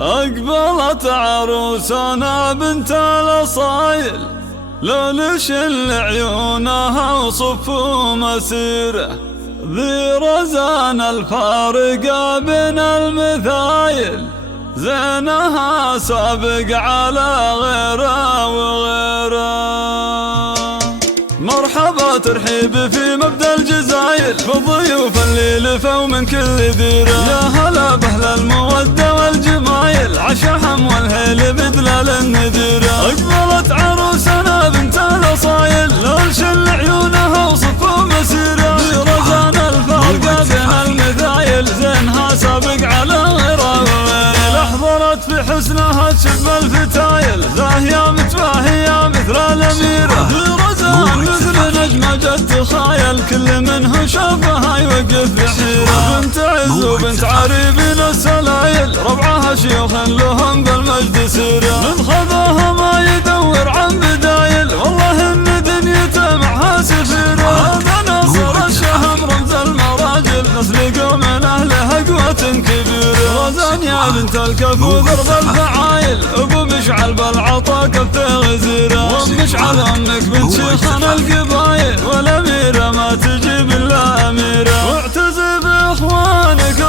أقبلت عروسنا بنت الأصايل، لون شل عيونها وصف مسيره، ذي رزان الفارقة بين المثايل، زينها سابق على غيره وغيره. مرحبا ترحيب في مبدأ الجزايل، بالضيوف اللي لفوا من كل ذيره، يا هلا بأهل المودة والجمايل، عشاهم والهيل بدلال النذيره. أقبلت عروسنا بنت الأصايل، لون شل عيونها وصف مسيره، ذي رزان الفارقة بين المثايل، زينها سابق على غيره وغيره. أحضرت في حسنها تشب الفتايل، زاهية متباهية مثل الأميرة، ذي رزان مثل نجمة جد تخايل، كل منه شافها يوقف بحيرة. بنت عز وبنت عريبين السلايل، ربعها شيوخ لهم بالمجد سيرة، من خذاها ما يدور عن بدايل، والله ان دنيته معها سفيرة. هذا ناصر الشهم رمز المراجل، نسل قوم من اهله قوة كبيرة. رزان يا بنت الكفو ضرب الفعايل، ابو مشعل بالعطا كفه غزيرة، ومشعل امك بنت شيخنا القبايل، والاميرة ما تجيب الا اميرة. واعتز باخوانك